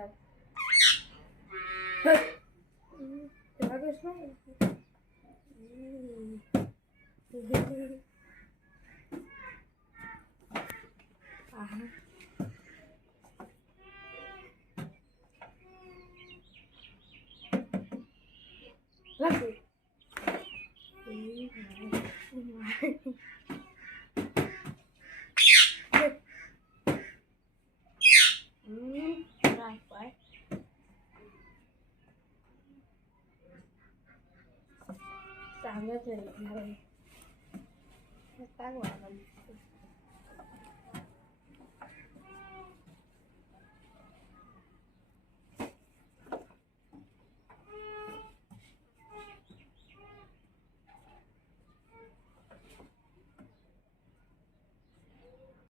rồi. Bagus banget. Lagi. Rồi, vậy. Sao nó thì này. Nó tán vào mình.